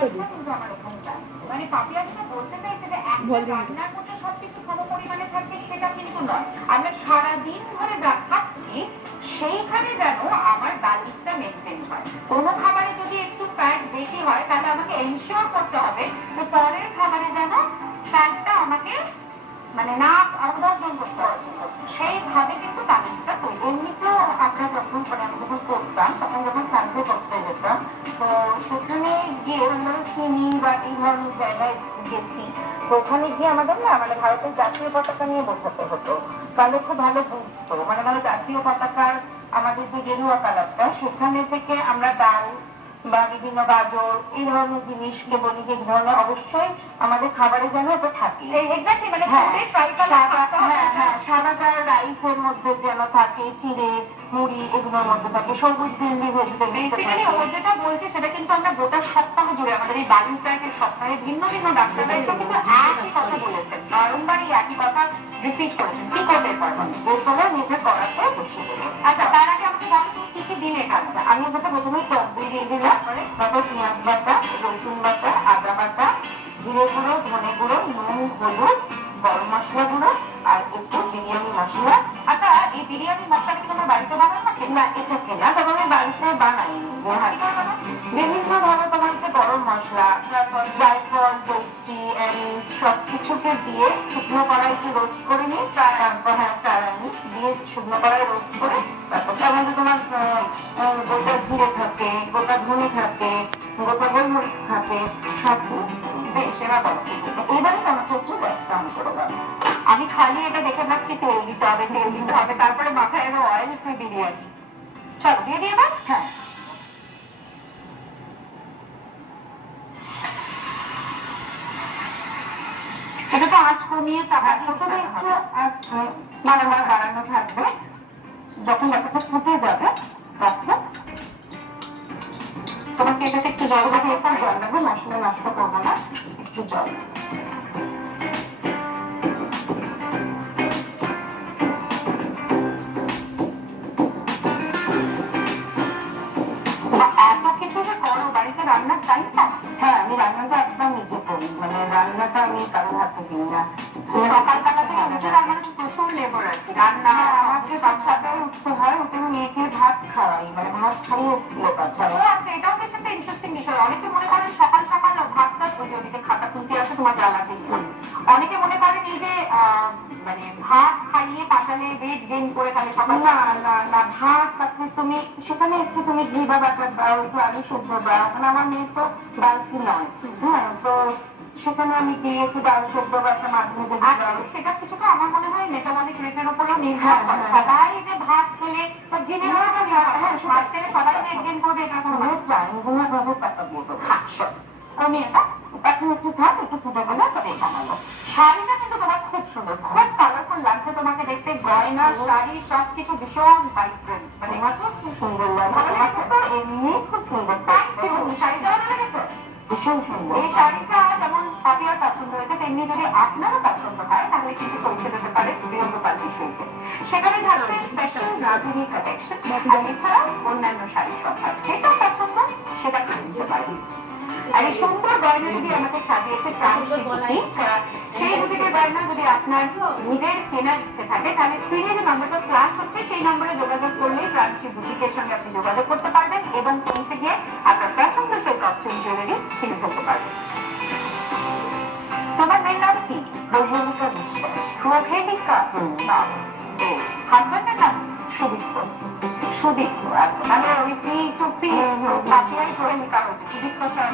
ভলিউমটা দিই। মানে পাপিয়া যেটা বলতে চাইছে যে একটা রান্নার মধ্যে সবকিছু সমপরিমাণে থাকবে সেটা কিন্তু নয়। আমরা সারাদিন ধরে যা খাচ্ছি সেইখানে যেন আমার ব্যালেন্সটা মেনটেন হয়। কোনো খাবারে যদি একটু ফ্যাট বেশি হয় তাহলে আমাকে এনশিওর করতে হবে যে পরের খাবারে যেন ফ্যাটটা আমাকে মানে না অবর্জন করতে হবে। সেইভাবে কিন্তু ব্যালেন্সটা তৈরি। এমনিতেও আমরা যখন মানে আমি যখন করতাম তখন যখন সার্ভে করতে যেতাম তো সেখানে গিয়ে আমরা চিনি বা এই ধরনের জায়গায় গেছি। তো ওখানে গিয়ে আমাদের না মানে ভারতের জাতীয় পতাকা নিয়ে বোঝাতে হতো। তাহলে খুব ভালো বুঝতো মানে জাতীয় পতাকার আমাদের যে গেরুয়া কালারটা সেখানে থেকে আমরা ডাল বা বিভিন্ন গাজর এই ধরনের জিনিসকে বলি যে ধরনের অবশ্যই আমাদের খাবারে যেন এটা থাকে। মানে সাদা রাইসের মধ্যে যেন থাকে, চিড়ে মুড়ি এগুলোর মধ্যে থাকে, সবুজ ভিন্ডি বেসিক্যালি ও যেটা বলছে সেটা কিন্তু আমরা গোটা সপ্তাহ জুড়ে আমাদের এই ব্যালেন্স ডায়েটের সপ্তাহে ভিন্ন ভিন্ন ডাক্তাররা কিন্তু একই কথা বলেছেন, বারংবারই একই কথা রিপিট করেছেন। কি করবে এরপরে নিজের করার পর বসিয়ে দেবো। আচ্ছা, তার আগে আমাকে বলো তুমি কি কি দিলে কাজটা। আমি হচ্ছে প্রথমে টক দই দিয়ে দিলাম, তারপর পেঁয়াজ বাটা, রসুন বাটা, আদা বাটা, জিরে গুঁড়ো, ধনে গুঁড়ো, নুন, হলুদ, গরম মশলা গুঁড়ো আর একটু বিরিয়ানি মশলা। আচ্ছা, এই বিরিয়ানি মশলাটা কি তোমার বাড়িতে বানানো নাকি? না, এটা কেনা, তবে আমি বাড়িতে বানাই। বিভিন্ন ভাবে তোমার যে গরম মশলা, জায়ফল, জয়ত্রী, এলাচ সবকিছুকে দিয়ে শুকনো কড়াইতে রোস্ট করে নিই। তারপর দিয়ে শুকনো কড়াই রোস্ট করে তারপর তার মধ্যে তোমার গোটা জিরে থাকে, গোটা ধনে থাকে, গোটা গোলমরিচ থাকে, সব বেশ এবার বলো এবারে আমাকে একটু গ্যাসটা অন করে দাও। আমি খালি এটা দেখে ভাবছি তেল দিতে হবে, তেল দিতে হবে, তারপরে মাথায় এলো অয়েল ফ্রি বিরিয়ানি। চলো দিয়ে দিয়ে এবার। হ্যাঁ, এটা তো আঁচ কমিয়ে চাপা দিয়ে একটু আঁচ বারবার বাড়ানো থাকবে। যখন ব্যাপারটা ফুটে যাবে তখন তোমাকে এটাকে একটু জল দিয়ে জল দেবো, মশলা নষ্ট করবো না, একটু জল। এত কিছু যে করো বাড়িতে, রান্নার টাইম না? হ্যাঁ, আমি রান্নাটা একদম নিজে করি, মানে রান্নাটা আমি কারোর হাতে দিই না। সকালবেলা থেকে উঠে রান্নাটা প্রচুর লেবার আর কি। রান্না আমাকে 5-7টায় উঠতে হয়, উঠে মেয়েকে ভাত খাওয়াই, মানে ভাত খাইয়ে স্কুলে পাঠাই। আচ্ছা, এটাও বেশ একটা ইন্টারেস্টিং বিষয়। অনেকে মনে করেন সকাল সকাল ভাতটা ওই যে ওদিকে খাতা খুলতে আছে তোমার জ্বালাতেই করি। অনেকে মনে করেন এই যে মানে ভাত খাইয়ে পাঠালে ওয়েট গেইন করে ফেলে সকাল। না না না, ভাত পাঠালে তুমি সেখানে একটু তুমি ঘি বা বাটার দাও, একটু আলু সেদ্ধ দাও, মানে আমার মেয়ে তো বালতি নয়। হ্যাঁ, তো সেখানে আমি দিয়ে একটু ডাল সেদ্ধ বা একটা মাছ ভেজে দিলাম। সেটা কিছুটা আমার মনে হয় মেটাবলিক রেটের উপরও নির্ভর করে। সবাই যে ভাত খেলে জিনে ভাত খেলে সবাই ওয়েট গেইন করবে এটা কোনো ভাবে টাকা দিয়ে দেবো। কমিয়ে না, এখন একটু থাক, একটু ফুটে গেলে তবে সামালো। শাড়িটা কিন্তু তোমার খুব সুন্দর, খুব কালারফুল লাগছে তোমাকে দেখতে। গয়না, শাড়ি সবকিছু ভীষণ ভাইব্রেন্ট, মানে খুব সুন্দর লাগছে। তোমাকে তো এমনি খুব সুন্দর। শাড়িটা ভালো লেগেছে? ভীষণ সুন্দর। এই শাড়িটা যেমন পাপিয়ার পছন্দ হয়েছে তেমনি যদি আপনারও পছন্দ হয় তাহলে কিন্তু পৌঁছে যেতে পারে গৃহগোপাল শিল্পে। সেখানে থাকছে স্পেশাল রাধুনী কালেকশন, এছাড়া অন্যান্য শাড়ি সব আছে। যেটা পছন্দ সেটা কিনতে পারে। আর এই সুন্দর গয়না যদি আমাকে সাজিয়েছে সেই বুটিকের গয়না যদি আপনার নিজের কেনার ইচ্ছে থাকে তাহলে স্ক্রিনে যে নম্বরটা ফ্ল্যাশ হচ্ছে সেই নম্বরে যোগাযোগ করলেই প্রাণশী বুটিকের সঙ্গে আপনি যোগাযোগ করতে পারবেন এবং পৌঁছে গিয়ে আপনার পছন্দসই কস্টিউম জুয়েলারি কিনে ফেলতে পারবেন। তোমার মেয়ের নাম কি? প্রহেলিকা বিশ্বাস। প্রহেলিকা নাম, হাজবেন্ডের নাম সুদীপ্ত। সুদীপ্ত, আচ্ছা, মানে ওই টুপি পাপিয়াই প্রহেলিকা হচ্ছে, সুদীপ্ত স্যার।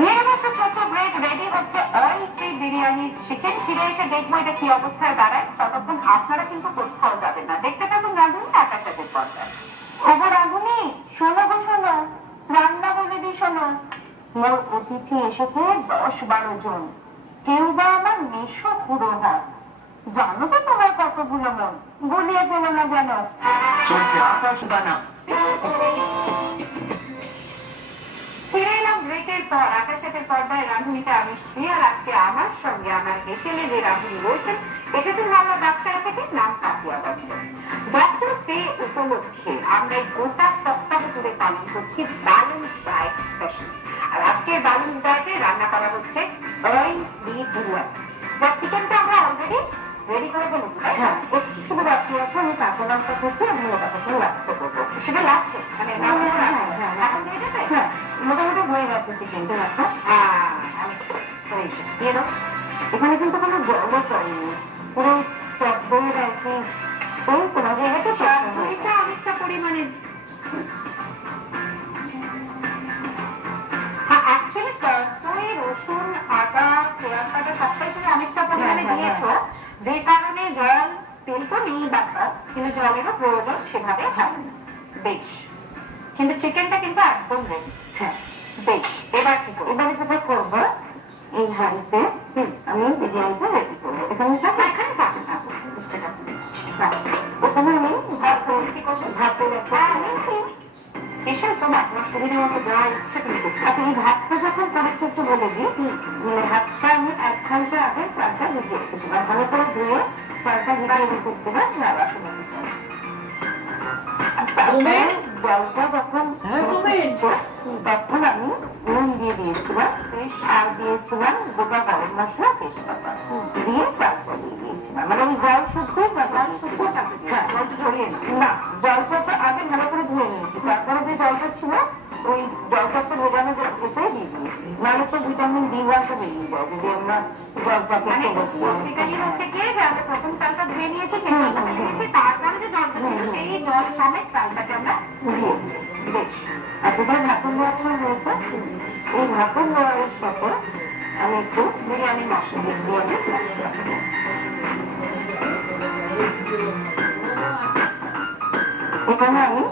নিয়ে হচ্ছে ছোট ব্রেড রেডি হচ্ছে অয়েল ফ্রি বিরিয়ানি চিকেন। ফিরে এসে দেখবো এটা কি অবস্থায় দাঁড়ায়। ততক্ষণ আপনারা কিন্তু কোথাও যাবেন না, দেখতে থাকুন রাঁধুনি আকাশের পর্দায়। ওগো রাঁধুনি, শোনো গো শোনো, রান্না বলে দি শোনো। মোর অতিথি এসেছে 10-12 জন, কেউ বা আমার মেশো পুরো হাত। জানো তো তোমার কতগুলো মন, গুলিয়ে ফেলো না যেন। চলছে আকাশ বানা। ফিরে এলাম ব্রেকের পর আকাশের পর্দায়। রাঁধুনিটা আমি শ্রী, আর আজকে আমার সঙ্গে আমার হেসেলে যে রাঁধুনি রয়েছেন এসেছেন মালদা ডাকসারা থেকে, নাম পাপিয়া দত্ত। ডক্টরস ডে উপলক্ষে আমরা গোটা সপ্তাহ জুড়ে পালন করছি ব্যালেন্স ডায়েট স্পেশাল। আর আজকে ব্যালেন্স ডায়েটে রান্না করা হচ্ছে অয়েল ফ্রি বিরিয়ানি। যা চিকেনটা আমরা অলরেডি রেডি করে ফেলেছি, তাই না? একটু শুধু বাকি আছে, আমি কাঁচা লঙ্কা করছি, আমি ওটাকে লাস্টে করবো। সেটা লাস্টে মানে এখন দিয়ে যাবে? হ্যাঁ, মোটামুটি হয়ে গেছে চিকেনটা। এখন আমি দিয়ে দাও। এখানে কিন্তু কোনো জলও পড়েনি, পুরো টক দইয়ের আর কি। ওই তোমার যেহেতু টক দইটা অনেকটা পরিমাণে অ্যাকচুয়ালি দই, রসুন, আদা, পেঁয়াজ কাটা সবটাই তুমি অনেকটা পরিমাণে দিয়েছো, যে কারণে জল, তেল তো নেই ব্যাপার, কিন্তু জলেরও প্রয়োজন সেভাবে হয়। বেশ, কিন্তু চিকেনটা কিন্তু একদম রেডি। হ্যাঁ বেশ, এবার কি করবো? এবারে যেটা করবো, এই হাঁড়িতে আমি বিরিয়ানিটা রেডি করবো। এখানে এখানে পাবো না বুঝতেটা। ওখানে আমি ভাত কি করবো, ভাতের এসে তোমার সুবিধা মতো যা ইচ্ছা তুমি করতে। আচ্ছা, এই ভাতটা যখন করেছি একটু বলে দিই, ভাতটা আমি 1 ঘন্টা আগে চালটা ভিজিয়ে রেখেছিলাম, ভালো করে ধুয়ে চালটা ভিজিয়ে রেখেছিলাম। জলটা যখন তখন আমি নুন দিয়ে দিয়েছিলাম, আর দিয়েছিলাম গোটা গরম মশলা, তেজপাতা দিয়ে চালটা দিয়ে দিয়েছিলাম। মানে ওই জল শুদ্ধ জলটা ঝরিয়ে না, জলটা আগে ভালো করে ধুয়ে নিয়েছি, তারপরে যে জলটা ছিল ওই জলটা তো ভেজানো যেতে দিয়ে দিয়েছি। নাহলে তো ভিটামিন B1টা বেরিয়ে যায় যদি আমরা জলটাকে হচ্ছে গিয়ে যে আমরা প্রথম চালটা ধুয়ে নিয়েছি, সেই জলটা দিয়েছি, তারপরে যে জলটা ছিল সেই জল সমেত চালটাকে আমরা ধুয়েছি। বেশ, আচ্ছা, ভাতের লোয়াটা হয়েছে। এই ভাতের লোয়ারের সাথে আমি একটু বিরিয়ানি মশলা দিয়ে এখানে আমি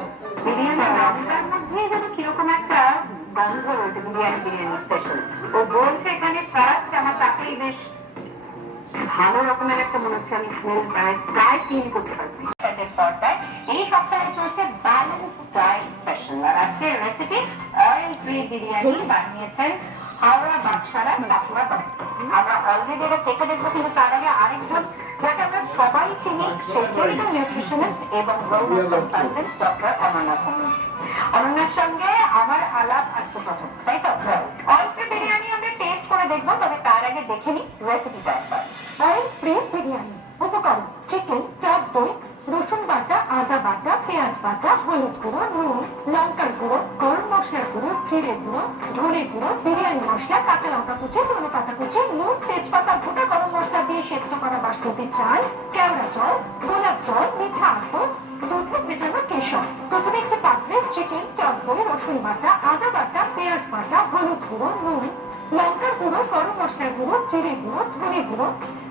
বিরিয়ানি রান্নার মধ্যে যেন কিরকম একটা গন্ধ রয়েছে, বিরিয়ানি স্পেশাল। ও বলছে এখানে ছড়াচ্ছে, আমার তাকেই বেশ ভালো রকমের একটা মনে হচ্ছে, আমি স্মেল প্রায় ফিল করতে পারছি। এই সপ্তাহে চলছে ব্যালেন্স ডায়েট স্পেশাল, আর আজকের রেসিপি অয়েল ফ্রি বিরিয়ানি বানিয়েছেন হাওড়া বাকশালা কাকুয়া দত্ত। আমরা অলরেডি এটা চেখে দেখবো, কিন্তু তার আগে আরেকজন যাকে আমরা সবাই চিনি, সেই ক্লিনিক্যাল নিউট্রিশনিস্ট এবং wellness consultant doctor Ananya Kumar. অনন্যার সঙ্গে আমার আলাপ আজকে প্রথম, তাই তো? অয়েল ফ্রি বিরিয়ানি আমরা টেস্ট করে দেখবো, তবে তার আগে দেখে নিই রেসিপিটা একবার। অয়েল ফ্রি বিরিয়ানি উপকরণ: চিকেন, টক দই, রসুন বাটা, আদা বাটা, পেঁয়াজ বাটা, হলুদ গুঁড়ো, নুন, লঙ্কার গুঁড়ো, গরম মশলার গুঁড়ো, জিরে গুঁড়ো, ধনে গুঁড়ো, বিরিয়ানি মশলা, কাঁচা লঙ্কা কুচি, ধনে পাতা কুচি, নুন, তেজপাতা, গোটা গরম মশলা দিয়ে সেদ্ধ করা বাসমতি চাল, কেওড়া জল, গোলাপ জল, মিঠা আতর, দুধে ভেজানো কেশর। প্রথমে একটি পাত্রে চিকেন, টক দই, রসুন বাটা, আদা বাটা, পেঁয়াজ বাটা, হলুদ গুঁড়ো, নুন, লঙ্কার গুঁড়ো, গরম মশলার গুঁড়ো, জিরে গুঁড়ো, ধনে গুঁড়ো,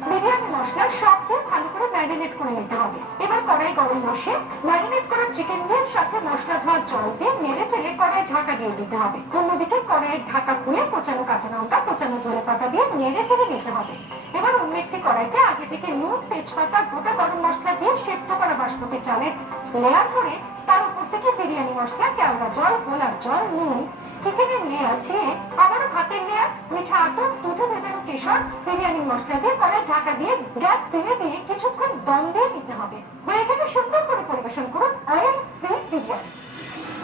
বিরিয়ানি মশলা সব দিয়ে ভালো করে ম্যারিনেট করে নিতে হবে। এবার কড়াই গরম বসে ম্যারিনেট করা চিকেন দিয়ে সাথে মশলা ধোয়া জল দিয়ে নেড়ে চেড়ে কড়াই ঢাকা দিয়ে দিতে হবে। অন্যদিকে কড়াইয়ের ঢাকা খুলে কোচানো কাঁচা লঙ্কা, কোচানো ধনে পাতা দিয়ে নেড়ে চেড়ে নিতে হবে। এবার অন্য একটি কড়াইতে আগে থেকে নুন, তেজপাতা, গোটা গরম মশলা দিয়ে সেদ্ধ করা বাসমতি চালের লেয়ার করে তার উপর থেকে বিরিয়ানি মশলা, কেওড়া জল, গোলাপ জল, নুন, চিকেনের লেয়ার দিয়ে আবারও ভাতের লেয়ার, মিঠা আতর, দুধে ভেজানো কেশর, বিরিয়ানি মশলা দিয়ে কড়াই ঢাকা দিয়ে গ্যাস ধীরে দিয়ে কিছুক্ষণ দম দিয়ে দিতে হবে। হয়ে গেলে সুন্দর করে পরিবেশন করুন অয়েল ফ্রি বিরিয়ানি।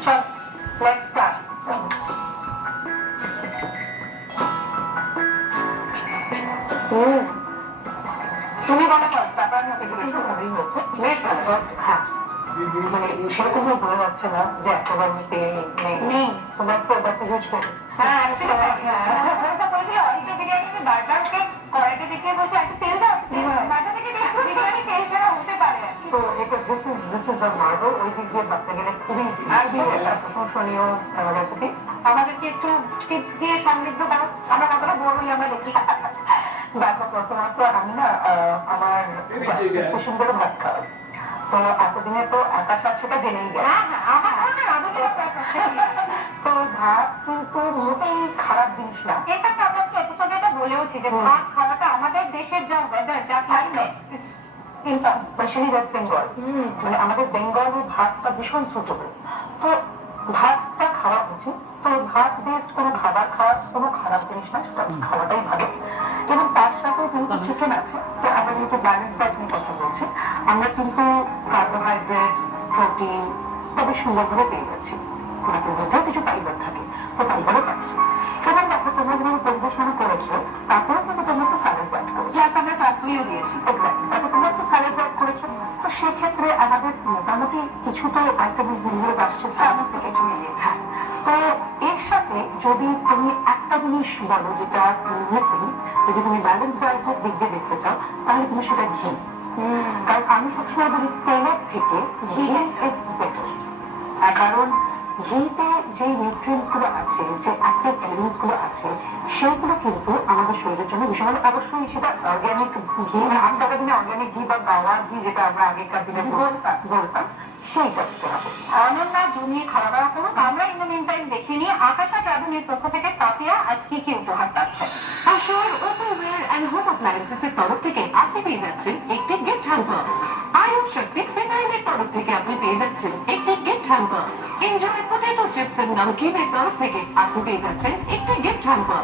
চল, লেটস স্টার্ট। তুমি বলো তারপর মতো ভালোই হচ্ছে। হ্যাঁ, মানে সেরকম ভালো লাগছে না যে একেবারে নেই। হ্যাঁ, অনেকটা বিরিয়ানি বারবার কড়াইতে দেখে বলছে একটু তেল দাও, বাটা থেকে বিরিয়ানি তেল ছাড়া হতে পারে। তো এটা দিস ইজ আ মার্ভেল। ওই দিক দিয়ে ভাবতে গেলে খুবই প্রশংসনীয় রেসিপি। আমাদেরকে একটু টিপস দিয়ে সমৃদ্ধ দাও, আমরা কতটা বড় হই আমরা দেখি। দেখো, প্রথমত আমি না আমার সুন্দর ভাত খাওয়া, তো এতদিনে তো একা সব সেটা জেনেই গেছে। তো ভাত কিন্তু মোটেই খারাপ জিনিস না। এটা তো আমরা এপিসোডে এটা বলেওছি যে ভাত খাওয়াটা আমাদের দেশের যা ওয়েদার, যা ক্লাইমেট, স্পেশালি ওয়েস্ট বেঙ্গল, মানে আমাদের বেঙ্গলের ভাতটা ভীষণ সুটেবল। তো ভাতটা খাওয়া উচিত। তো ভাত বেস্ট কোনো খাবার খাওয়া কোনো খারাপ জিনিস না, সেটা খাওয়াটাই ভালো। এবং তার সাথে যেহেতু চিকেন আছে, তো আমরা যেহেতু ব্যালেন্স ডায়েট নিয়ে কথা বলছি, আমরা কিন্তু কার্বোহাইড্রেট, প্রোটিন সবই সুন্দরভাবে পেয়ে যাচ্ছি। প্রোটিনের মধ্যেও কিছু ফাইবার থাকে, তো ফাইবারও পাচ্ছি। এবং তারপর তোমরা যখন পরিবেশনা করেছো তারপরে কিন্তু তোমরা একটু স্যালাড অ্যাড করেছো, প্লাস আমরা কাটলিও দিয়েছি। এক্স্যাক্টলি, তারপর তোমরা একটু স্যালাড অ্যাড করেছো। তো সেক্ষেত্রে আমাদের মোটামুটি কিছু তো আইটেমস মিলিয়ে আসছে স্যালাড থেকে মিলিয়ে। হ্যাঁ, তো এর সাথে যদি তুমি একটা জিনিস বলো যেটা মিসিং, যদি তুমি ব্যালেন্স ডায়েটের দিক দিয়ে দেখতে চাও, তাহলে তুমি সেটা ঘি। কারণ আমি সবসময় বলি তেলের থেকে ঘি ইজ বেটার। কারণ ঘিতে যে নিউট্রিয়েন্টস গুলো আছে, যে অ্যাক্টিভ এলিমেন্টস গুলো আছে, সেগুলো কিন্তু আমাদের শরীরের জন্য ভীষণ ভালো। অবশ্যই সেটা অর্গ্যানিক ঘি, আজকালকার দিনে অর্গ্যানিক ঘি বা গাওয়া ঘি, যেটা আমরা আগেকার দিনে বলতাম, সেইটা দিতে হবে। অনন্যা জমিয়ে খাওয়া দাওয়া করুক, আমরা ইন দ্য মিন টাইম দেখে নিয়ে আকাশ আর রাধুনির পক্ষ থেকে পাপিয়া আজকে কি উপহার পাচ্ছে। আসল ওপেনওয়্যার অ্যান্ড হোম অ্যাপ্লায়েন্সেসের তরফ থেকে আপনি পেয়ে যাচ্ছেন একটি গিফট হ্যাম্পার। আয়ুষ শক্তি ফিনাইলের তরফ থেকে আপনি পেয়ে যাচ্ছেন একটি gift hamper. Enjoy potato chips and নামকিনের তরফ থেকে আপনি পেয়ে যাচ্ছেন একটি গিফট হ্যাম্পার।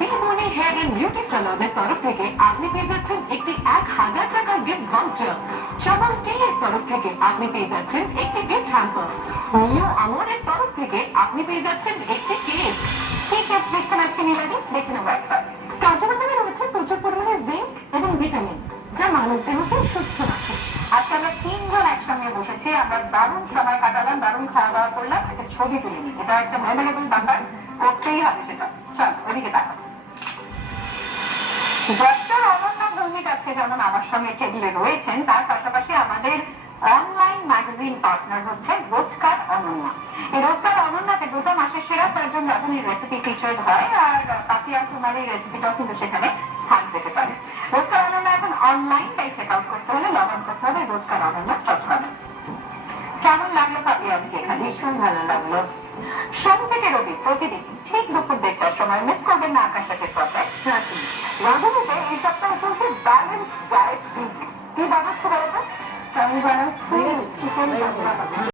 বিমনি হেয়ার এন্ড বিউটি সালনের তরফ থেকে আপনি পেয়ে যাচ্ছেন একটি 1000 টাকার গিফট ভাউচার। চমন টি এর তরফ থেকে আপনি পেয়ে যাচ্ছেন একটি গিফট হ্যাম্পার। নিউ আমরের তরফ থেকে আপনি পেয়ে যাচ্ছেন একটি কেক। কি কেক দেখছেন আজকে নীলাদি? দেখে নেবো একবার। কাজু বাদামে রয়েছে প্রচুর পরিমাণে জিঙ্ক এবং ভিটামিন, যা মানব দেহকে সুস্থ রাখে। আজকে আমরা তিনজন একসঙ্গে বসেছি, আমরা দারুণ সময় কাটালাম, দারুণ খাওয়া দাওয়া করলাম, একটা ছবি তুলিনি। এটা একটা মেমোরেবল ব্যাপার, করতেই হবে সেটা। চল ওদিকে তাকাও। ডক্টর অনন্যা ভৌমিক আজকে যেমন আমার সঙ্গে টেবিলে রয়েছেন, তার পাশাপাশি আমাদের অনলাইন ম্যাগাজিন পার্টনার হচ্ছে রোজকার অনন্যা। এই রোজকার অনন্যাতে দুটো মাসের সেরা 4 জন রাঁধুনির রেসিপি ফিচার্ড হয়, আর পাপিয়া কুমারের রেসিপিটাও কিন্তু সেখানে স্থান পেতে পারে। রোজকার অনন্যা এখন অনলাইন, তাই চেক আউট করতে হলে লগ অন করতে হবে রোজকার অনন্যা .com। কেমন লাগলো পাপিয়া আজকে এখানে? ভীষণ ভালো লাগলো। সোম থেকে রবি প্রতিদিন ঠিক দুপুর 1:30টার সময় মিস করবেন না আকাশের পর্দায়। রাঁধুনিতে এই সপ্তাহে চলছে ব্যালেন্স ডায়েট উইক। কি বানাচ্ছো বলো তো? আমি বানাচ্ছি চিকেন